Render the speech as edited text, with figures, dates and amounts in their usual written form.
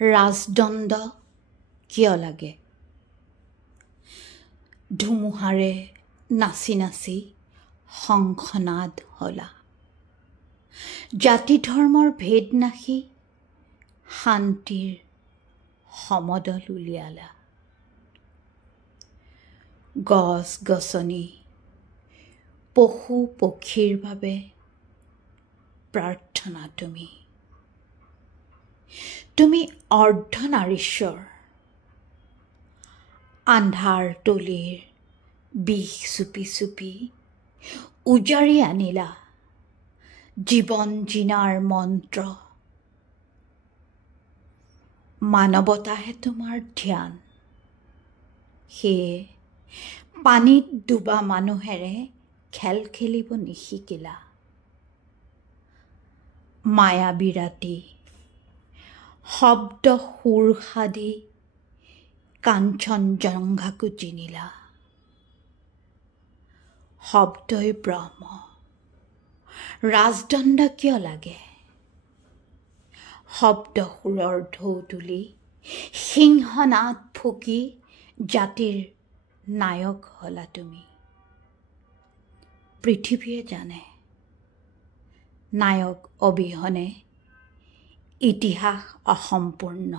ৰাজদণ্ড কিয় লাগে? ধুমুহাৰে নাচি নাচি শংখনাদ হলা, জাতি ধৰ্মৰ ভেদ নাশি শান্তিৰ সমদল উলিয়ালা। গছ গছনি পশু পক্ষীৰ বাবে প্ৰাৰ্থনা তুমি অৰ্ধনাৰীশ্বৰ। আন্ধাৰ তলিৰ বিষ চুপি চুপি উজাৰি আনিলা জীৱন জীনাৰ মন্ত্ৰ। মানৱতাহে তোমাৰ ধ্যান, সেয়ে পানীত ডুবা মানুহেৰে খেল খেলিব নিশিকিলা। মায়াবী ৰাতি শব্দ সুৰ সাদি কাঞ্চনজংঘাকো চিনিলা। শব্দই ব্ৰহ্ম, ৰাজদণ্ড কিয় লাগে? শব্দ সুৰৰ ঢৌ তুলি সিংহনাদ ফুকি জাতিৰ নায়ক হলা তুমি। পৃথিৱীয়ে জানে নায়ক অবিহনে ইতিহাস অসম্পূৰ্ণ।